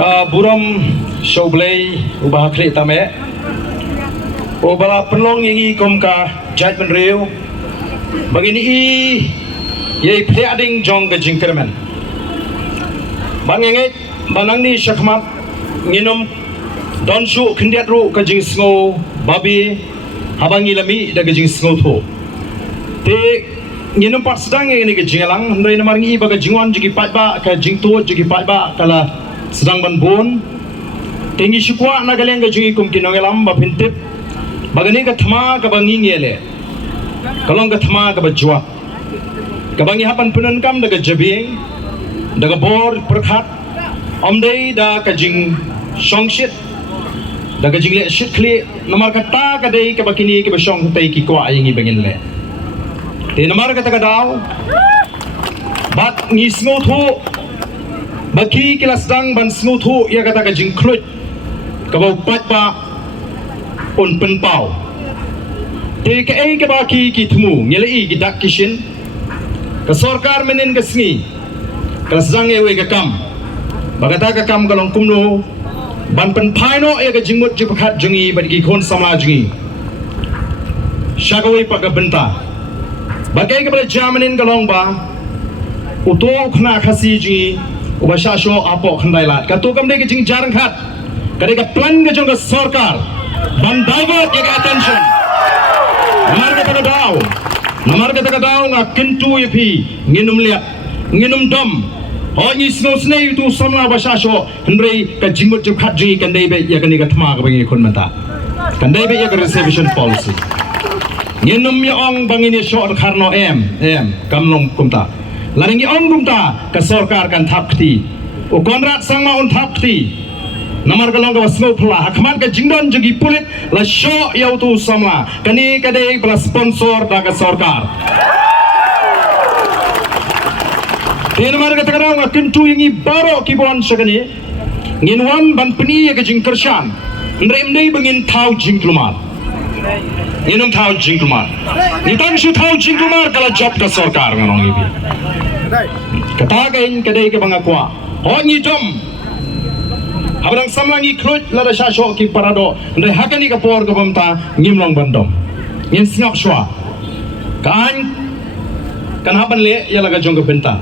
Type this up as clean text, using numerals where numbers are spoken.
buram showblay ubah kli tame ubah penlong yang kom ka jat menriu begini ye pleading jong ke jingkerman bang yang banang ni syakmat nginum don su kendiat ru ke jing sngo babi habangi lami da ke jing sngo tho te nginum pat sedang ini ke jingalang ndai namar ngi baga jingon jigi pat ba ka jing tu jigi pat ba kala sedang banbon tinggi syukwa na galeng ke jing kum kinongelam ba pintip bagani ka thama ka bangi ngele kalong ka thama ka bajwa ka bangi hapan punan kam daga jabi daga bor perkhat omdei da ka jing songshit daga jing le shit kli namar ka ta ka dei ka bakini ka basong tai ki kwa ayingi bangin le te namar ka ta daw bat ni sngo thu baki kilas dang ban sngo thu ya kata ka jing khlut ka bau pat ba on pen pau te ka ei ka baki ki thumu ngele i ki dak kishin ka sarkar menen ka sngi ka sang e we ka kam bagata ka kam kalong kumno ban pen phaino e ka jingmut ji pakhat jungi badgi khon sama jungi shagawai pa ka benta bagai ka bala jamanin kalong ba uto khna khasi ji ubasha sho apo khandai lat ka to kam de ke jing jarang khat kare ka plan ke jong ka sarkar ban divert ke attention namar ka daw nga kintu yepi nginum liat nginum dom ho ni snow snei tu samla basha sho hendrei ka jingmut jum khat ji kan dei be ya kan ka thma ka bangi khon manta kan dei be ya ka reservation policy nginum ya ong bangini sho kharno em kamlong kumta laringi ong kumta ka sarkar kan thapti o konrad sangma on thapti namar kalong ka snow phla hakman ka jingdon jogi pulit la sho yau tu samla kani ka dei bla sponsor da ka sarkar ten mar ka takarang nga kintu yangi baro kibon sagani nginwan ban pni ka jing kershan ndrem dei bangin thau jing klumar inum thau jing klumar nitang shu thau jing klumar kala job ka sarkar nganong ibi kata kain kadai ke bangakwa ho ni jom habrang samlangi klut la da shasho ki parado ndai hakani ka por ka bamta ngimlong bandom ngin snok shwa kan haban le ya laga jong ka benta